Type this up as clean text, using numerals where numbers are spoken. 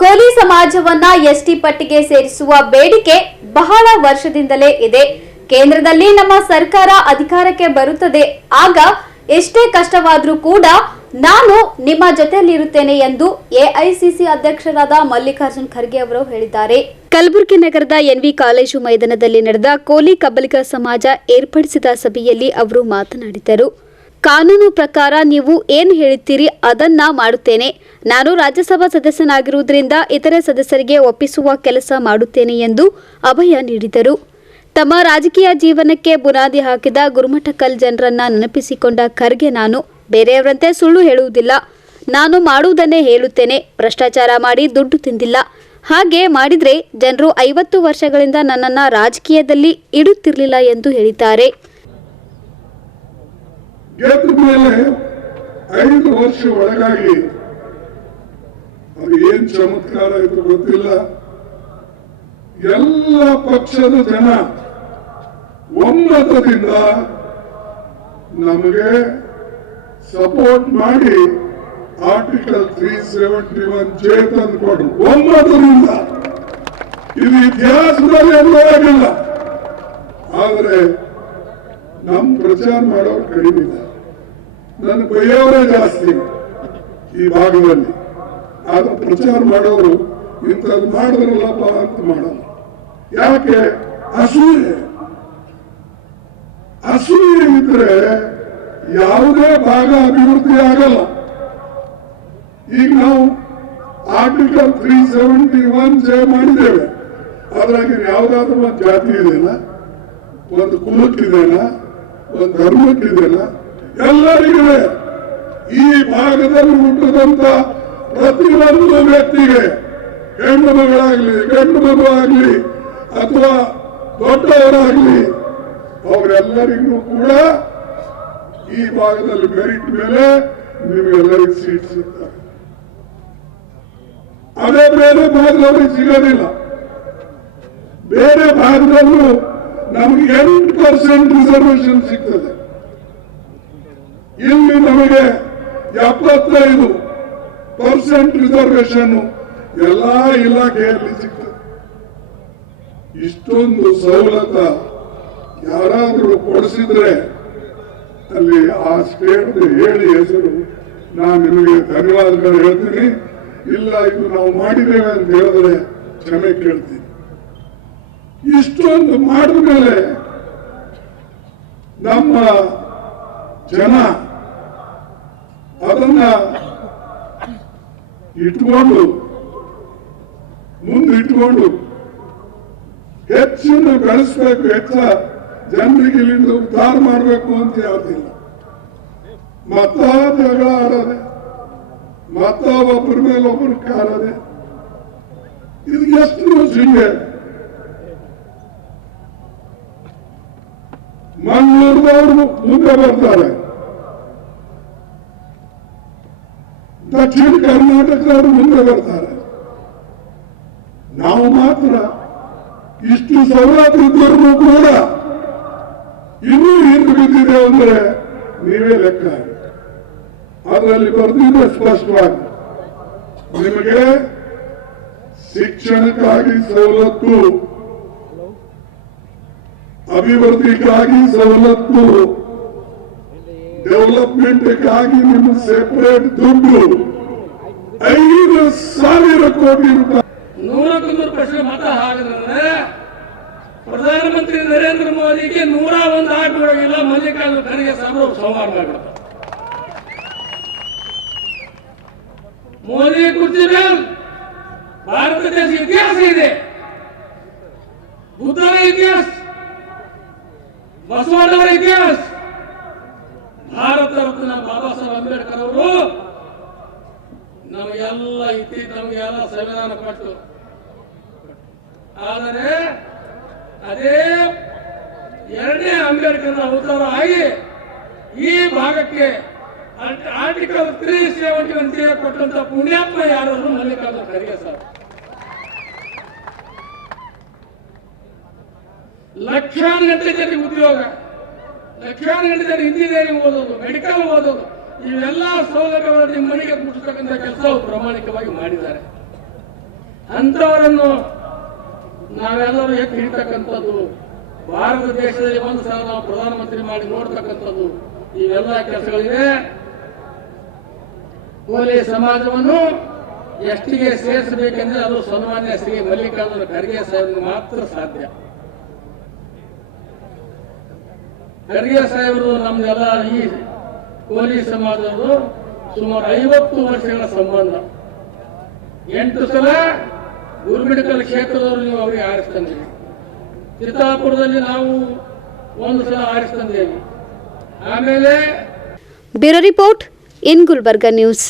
ಕೋಲಿ ಸಮಾಜವನ್ನ ಎಸ್ಟಿ ಪಟ್ಟಿಗೆ ಸೇರಿಸುವ ಬೇಡಿಕೆ ಬಹಳ ವರ್ಷದಿಂದಲೇ ಇದೆ. ಕೇಂದ್ರದಲ್ಲಿ ನಮ್ಮ ಸರ್ಕಾರ ಅಧಿಕಾರಕ್ಕೆ ಬರುತ್ತದೆ. ಆಗ ಎಷ್ಟೇ ಕಷ್ಟವಾದರೂ ಕೂಡ ನಾನು ನಿಮ್ಮ ಜೊತೆಯಲ್ಲಿರುತ್ತೇನೆ ಎಂದು ಎಐಸಿಸಿ ಅಧ್ಯಕ್ಷರಾದ ಮಲ್ಲಿಕಾರ್ಜುನ್ ಖರ್ಗೆ ಅವರು ಹೇಳಿದ್ದಾರೆ. ಕಲಬುರಗಿ ನಗರದ ಎನ್ವಿ ಕಾಲೇಜು ಮೈದಾನದಲ್ಲಿ ನಡೆದ ಕೋಲಿ ಕಬ್ಬಲಿಗ ಸಮಾಜ ಏರ್ಪಡಿಸಿದ ಸಭೆಯಲ್ಲಿ ಅವರು ಮಾತನಾಡಿದರು. ಕಾನೂನು ಪ್ರಕಾರ ನೀವು ಏನು ಹೇಳುತ್ತೀರಿ ಅದನ್ನ ಮಾಡುತ್ತೇನೆ. ನಾನು ರಾಜ್ಯಸಭಾ ಸದಸ್ಯನಾಗಿರುವುದರಿಂದ ಇತರೆ ಸದಸ್ಯರಿಗೆ ಒಪ್ಪಿಸುವ ಕೆಲಸ ಮಾಡುತ್ತೇನೆ ಎಂದು ಅಭಯ ನೀಡಿದರು. ತಮ್ಮ ರಾಜಕೀಯ ಜೀವನಕ್ಕೆ ಬುನಾದಿ ಹಾಕಿದ ಗುರುಮಠಕಲ್ ಜನರನ್ನ ನೆನಪಿಸಿಕೊಂಡ ಖರ್ಗೆ, ನಾನು ಬೇರೆಯವರಂತೆ ಸುಳ್ಳು ಹೇಳುವುದಿಲ್ಲ. ನಾನು ಮಾಡುವುದನ್ನೇ ಹೇಳುತ್ತೇನೆ. ಭ್ರಷ್ಟಾಚಾರ ಮಾಡಿ ದುಡ್ಡು ತಿಂದಿಲ್ಲ. ಹಾಗೆ ಮಾಡಿದ್ರೆ ಜನರು 50 ವರ್ಷಗಳಿಂದ ನನ್ನನ್ನು ರಾಜಕೀಯದಲ್ಲಿ ಇಡುತ್ತಿರಲಿಲ್ಲ ಎಂದು ಹೇಳಿದ್ದಾರೆ. ಗೆದ್ದ ಮೇಲೆ 5 ವರ್ಷ ಒಳಗಾಗಿ ಅದು ಏನ್ ಚಮತ್ಕಾರ ಆಯ್ತು ಗೊತ್ತಿಲ್ಲ. ಎಲ್ಲ ಪಕ್ಷದ ಜನ ಒಮ್ಮತದಿಂದ ನಮಗೆ ಸಪೋರ್ಟ್ ಮಾಡಿ ಆರ್ಟಿಕಲ್ 371 ತಂದುಕೊಡ್ರು ಒಮ್ಮತದಿಂದ. ಇದು ಇತಿಹಾಸದಲ್ಲಿ ಎಲ್ಲೂ ಆಗಿಲ್ಲ. ಆದ್ರೆ ನಮ್ಮ ಪ್ರಚಾರ ಮಾಡೋರು ಕಡಿಮೆ ಇಲ್ಲ. ನನ್ನ ಬೈಯವರೇ ಜಾಸ್ತಿ ಈ ಭಾಗದಲ್ಲಿ. ಆದ್ರೆ ಪ್ರಚಾರ ಮಾಡೋರು ಇಂಥದ್ದು ಮಾಡಿದ್ರಲ್ಲಪ್ಪ ಅಂತ ಮಾಡಲ್ಲ. ಯಾಕೆ? ಅಸೂಯೆ ಇದ್ರೆ ಯಾವುದೇ ಭಾಗ ಅಭಿವೃದ್ಧಿ ಆಗಲ್ಲ. ಈಗ ನಾವು ಆರ್ಟಿಕಲ್ 371 ಮಾಡಿದ್ದೇವೆ. ಅದ್ರಾಗ ಯಾವ್ದಾದ್ರು ಒಂದು ಜಾತಿ ಇದೆಯಲ್ಲ, ಒಂದು ಕುಲಕ್ಕಿದೆಯಲ್ಲ, ಒಂದು ಧರ್ಮಕ್ಕಿದೆಯಲ್ಲ, ಎಲ್ಲರಿಗಿದೆ. ಈ ಭಾಗದಲ್ಲಿ ಹುಟ್ಟಿದಂತ ಪ್ರತಿಯೊಂದು ವ್ಯಕ್ತಿಗೆ, ಹೆಣ್ಣು ಮಗಳಾಗ್ಲಿ, ಗಂಡು ಮಗು ಆಗ್ಲಿ, ಅಥವಾ ದೊಡ್ಡವರಾಗ್ಲಿ, ಅವರೆಲ್ಲರಿಗೂ ಕೂಡ ಈ ಭಾಗದಲ್ಲಿ ಮೆರಿಟ್ ಮೇಲೆ ನಿಮಗೆಲ್ಲರಿಗೂ ಸೀಟ್ ಸಿಗ್ತವೆ. ಅದೇ ಬೇರೆ ಭಾಗದವರಿಗೆ ಸಿಗೋದಿಲ್ಲ. ಬೇರೆ ಭಾಗದಲ್ಲೂ ನಮಗೆ 8% ರಿಸರ್ವೇಶನ್ ಸಿಗ್ತದೆ. ಇಲ್ಲಿ ನಮಗೆ 75% ರಿಸರ್ವೇಶನ್ ಎಲ್ಲಾ ಇಲಾಖೆಯಲ್ಲಿ ಸಿಗ್ತದೆ. ಇಷ್ಟೊಂದು ಸವಲತ್ತ ಯಾರಾದ್ರೂ ಕೊಡಿಸಿದ್ರೆ ಅಲ್ಲಿ ಆ ಸ್ಟೇಟ್ ಹೇಳಿ ಹೆಸರು, ನಾನು ನಿಮಗೆ ಧನ್ಯವಾದಗಳು ಹೇಳ್ತೀನಿ. ಇಲ್ಲ ಇದು ನಾವು ಮಾಡಿದ್ದೇವೆ ಅಂತ ಹೇಳಿದ್ರೆ ಕ್ಷಮೆ ಕೇಳ್ತೀನಿ. ಇಷ್ಟೊಂದು ಮಾಡಿದ ಮೇಲೆ ನಮ್ಮ ಜನ ಅದನ್ನ ಮುಂದಿಟ್ಕೊಂಡು ಹೆಚ್ಚಿನ ಬೆಳೆಸಬೇಕು, ಹೆಚ್ಚ ಜನರಿಗೆ ಇಲ್ಲಿಂದ ಉದ್ಧಾರ ಮಾಡಬೇಕು ಅಂತ ಯಾವ್ದಿಲ್ಲ. ಮತ ಜಗಳ ಆಡೋದೆ, ಮತ ಒಬ್ಬರ ಮೇಲೆ ಒಬ್ಬರು ಕಾರದೆ, ಇದು ಎಷ್ಟು ಹಿಂಗೆ. ಮಂಗಳೂರಿನವರು ಮುಂದೆ ಬರ್ತಾರೆ, ದಕ್ಷಿಣ ಕರ್ನಾಟಕದವರು ಮುಂದೆ ಬರ್ತಾರೆ. ನಾವು ಮಾತ್ರ ಇಷ್ಟು ಸವಲತ್ತು ಇದ್ದರೂ ಕೂಡ ಇನ್ನೂ ಹಿಂದೆ ಬಿದ್ದಿದೆ ಅಂದ್ರೆ ನೀವೇ ಲೆಕ್ಕ. ಅದರಲ್ಲಿ ಬರ್ದಿದೆ ಸ್ಪಷ್ಟವಾಗಿ, ನಿಮಗೆ ಶಿಕ್ಷಣಕ್ಕಾಗಿ ಸವಲತ್ತು, ಅಭಿವೃದ್ಧಿಗಾಗಿ ಸವಲತ್ತು, ಡೆವಲಪ್ಮೆಂಟ್ಗಾಗಿ ನಿಮ್ಮ ಸೆಪರೇಟ್ ದುಡ್ಡು 5,000 ಕೋಟಿ ರೂಪಾಯಿ. 100% ಮತ ಹಾಕಿದ್ರೆ ಪ್ರಧಾನಮಂತ್ರಿ ನರೇಂದ್ರ ಮೋದಿಗೆ 101 ಆಟೋಗಿಲ್ಲ. ಮಲ್ಲಿಕಾರ್ಜುನ ಖರ್ಗೆ ಸಾಹೇಬರು ಸೋಮವಾರ ಮಾಡಿಬಿಡ್ತಾರೆ. ಮೋದಿ ಕುರ್ಚಿನ ಭಾರತ ದೇಶ ಇತಿಹಾಸ ಇದೆ. ಬುದ್ಧನ ಇತಿಹಾಸ, ಬಸವಣ್ಣವರ ಇತಿಹಾಸ, ಭಾರತ ರತ್ನ ಬಾಬಾ ಸಾಹೇಬ್ ಅಂಬೇಡ್ಕರ್ ಅವರು ನಮಗೆಲ್ಲ ನಮಗೆಲ್ಲ ಸಂವಿಧಾನ ಕೊಟ್ಟು, ಆದರೆ ಅದೇ 2ನೇ ಅಂಬೇಡ್ಕರ್ ಅವತಾರ ಆಗಿ ಈ ಭಾಗಕ್ಕೆ ಆರ್ಟಿಕಲ್ 371 ಕೊಟ್ಟಂತ ಪುಣ್ಯಾತ್ಮ ಯಾರಾದ್ರೂ ಮಲ್ಲಿಕಾರ್ಜುನ ಖರ್ಗೆ ಸರ್. ಲಕ್ಷಾನುಗಟ್ಟಲೆ ಜನರಿಗೆ ಉದ್ಯೋಗ, ಲಕ್ಷಾನುಗಟ್ಟಲೆ ಜನ ಇಂಜಿನಿಯರಿಂಗ್ ಓದೋದು, ಮೆಡಿಕಲ್ ಓದೋದು, ಇವೆಲ್ಲ ಸೌಲಭ್ಯಗಳನ್ನು ನಿಮ್ಮ ಮನೆಗೆ ಮುಟ್ಟಿಸ್ತಕ್ಕಂಥ ಕೆಲಸ ಪ್ರಾಮಾಣಿಕವಾಗಿ ಮಾಡಿದ್ದಾರೆ. ಅಂಥವರನ್ನು ನಾವೆಲ್ಲರೂ ಎತ್ತಿ ಹಿಡಿತಕ್ಕಂಥದ್ದು, ಭಾರತ ದೇಶದಲ್ಲಿ ಒಂದು ಸಲ ನಾವು ಪ್ರಧಾನಮಂತ್ರಿ ಮಾಡಿ ನೋಡ್ತಕ್ಕಂಥದ್ದು, ಇವೆಲ್ಲ ಕೆಲಸಗಳಿವೆ. ಕೋಲಿ ಸಮಾಜವನ್ನು ಎಷ್ಟಿಗೆ ಸೇರಿಸಬೇಕೆಂದ್ರೆ ಅದು ಸನ್ಮಾನ್ಯ ಶ್ರೀ ಮಲ್ಲಿಕಾರ್ಜುನ ಖರ್ಗೆ ಸಾಹೇಬರಿಗೆ ಮಾತ್ರ ಸಾಧ್ಯ. ಖರ್ಗೆ ಸಾಹೇಬರು ನಮ್ದೆಲ್ಲ ಈ ಕೋಲಿ ಸಮಾಜದ್ದು ಸುಮಾರು 50 ವರ್ಷಗಳ ಸಂಬಂಧ. 8 ಸಲ ಗುರುಮಿಡಕಲ್ ಕ್ಷೇತ್ರದವರು ನೀವು ಅವರಿಗೆ ಆರಿಸ್ತಂದ್ರಿ. ಚಿತ್ತಾಪುರದಲ್ಲಿ ನಾವು 1 ಸಲ ಆರಿಸ್ತಂದೇವಿ. ಆಮೇಲೆ bureau report in Gulbarga news.